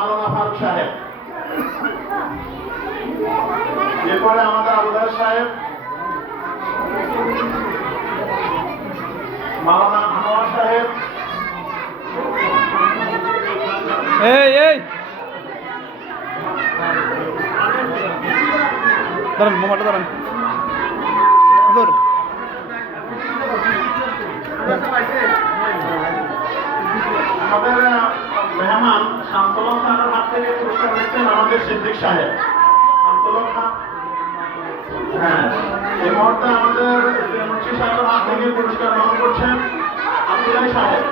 মাওলানা ফারুক সাহেব, এরপরে আমাদের আবুদার সাহেব, মাওলানা আনোয়ার সাহেব, দাঁড়ান মোমাটা দাঁড়ান আমাদের মেহমান শামসুল খানের হাত থেকে পুরস্কার নিচ্ছেন আমাদের সিদ্দিক সাহেব। শামসুল খান, হ্যাঁ, এই মুহূর্তে আমাদের মুন্সি সাহেবের হাত থেকে পুরস্কার গ্রহণ করছেন আব্দুল্লাহ সাহেব।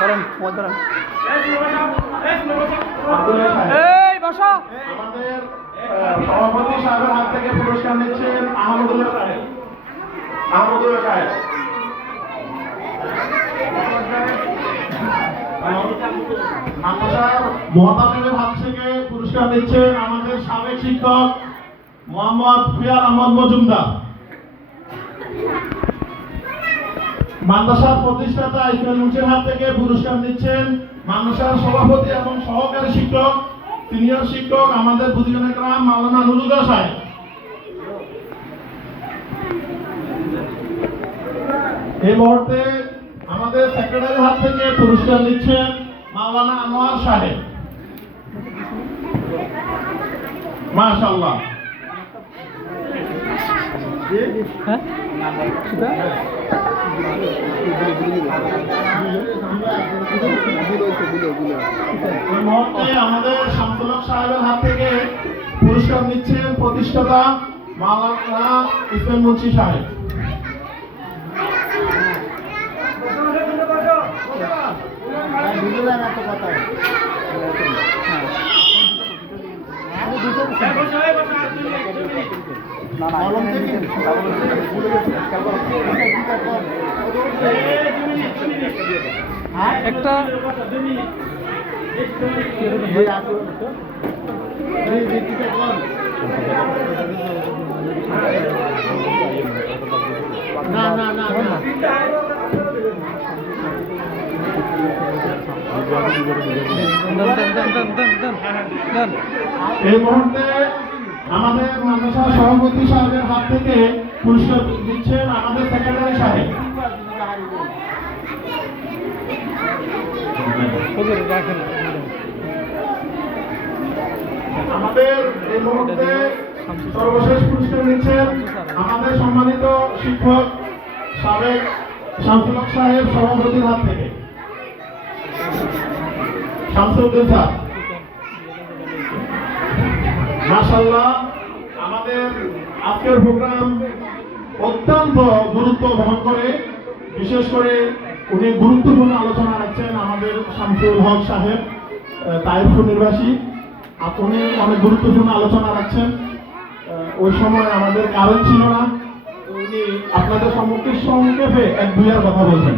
দাঁড়ান দাঁড়ান আব্দুল্লাহ সাহেব। আমাদের সভাপতি সাহেবের হাত থেকে পুরস্কার নিচ্ছেন আহমদুল্লাহ সাহেব। আহমদুল্লাহ সাহেব। মহাতামিমের হাত থেকে পুরস্কার নিচ্ছেন আমাদের সাবেক শিক্ষক মোহাম্মদ ফিয়ার আহমদ মজুমদার। মাদ্রাসার প্রতিষ্ঠাতা ইসমাইল মুন্সির হাত থেকে পুরস্কার নিচ্ছেন মাদ্রাসার সভাপতি এবং সহকারী শিক্ষক সিনিয়র শিক্ষক আমাদের বুদ্ধিজনের গ্রাম মাওলানা নুরুল্লাহ সাহেব। এই মুহূর্তে আমাদের সেক্রেটারির হাত থেকে পুরস্কার নিচ্ছেন মাওলানা আনোয়ার সাহেব। মাশাআল্লাহ। এই মুহূর্তে আমাদের শামসুল হক সাহেবের হাত থেকে পুরস্কার নিচ্ছেন প্রতিষ্ঠাতা মাওলানা ইসমাইল মুন্সি সাহেব। একটা এই মুহূর্তে আমাদের মাদ্রাসা সভাপতি সাহেবের হাত থেকে পুরস্কার দিচ্ছেন আমাদের সেক্রেটারি সাহেব। আমাদের এই মুহূর্তে সর্বশেষ পুরস্কার দিচ্ছেন আমাদের সম্মানিত শিক্ষক সাবেক শামসুল হক সাহেব সভাপতির হাত থেকে। শামসুদ্দিন স্যার। মাশাআল্লাহ, আমাদের আজকের প্রোগ্রাম অত্যন্ত গুরুত্ব বহন করে। বিশেষ করে উনি গুরুত্বপূর্ণ আলোচনা রাখছেন আমাদের শামসুল হক সাহেব, তাইফুর নির্বাসী। উনি অনেক গুরুত্বপূর্ণ আলোচনা রাখছেন। ওই সময় আমাদের কারণ ছিল না, উনি আপনাদের সম্মুখে সংক্ষেপে এক দুইয়ের কথা বলছেন।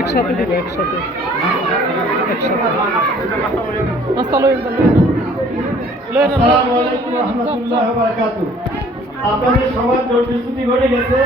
একসাথে দেবো, একসাথে আসসালামু আলাইকুম ওয়া রাহমাতুল্লাহি ওয়া বারাকাতুহু। আপনাদের সবার জরুরি ছুটি ঘটে গেছে।